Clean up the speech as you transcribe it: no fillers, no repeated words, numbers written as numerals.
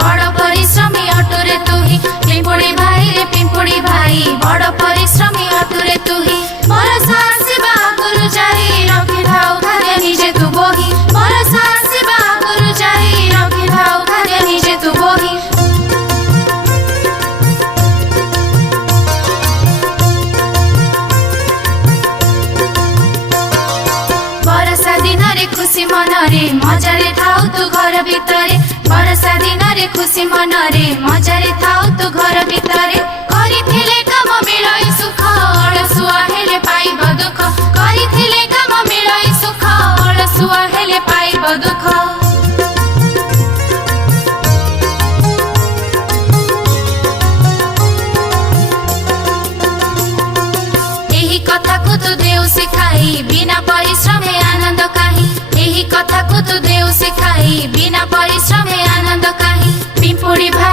बड़ परिश्रमी अटुरे तुही पिंपुड़ी भाई रे पिंपुड़ी भाई बड़ परिश्रमी अटुरे तुही भरोसा आसिबा गुरु जाई रखि थाउ भाग्य निजे तू बोही भरोसा आसिबा गुरु जाई रखि थाउ भाग्य निजे तू बोही बरसा दिन रे खुशी मन रे मजारे थाउ तू घर भितरे बरसा दिन रे खुशी मन रे मजारे थाउ तू घर भितरे करिथिले काम मिलई सुख अलसुआ हेले पाइब दुख करिथिले काम मिलई सुख अलसुआ हेले पाइब दुख एही कथा को तू देउ सिखाई बिना परिश्रम आनंद काहि एही कथा को तू देउ सिखाई बिना परिश्रम आनंद काहि पिंपुड़ी भाई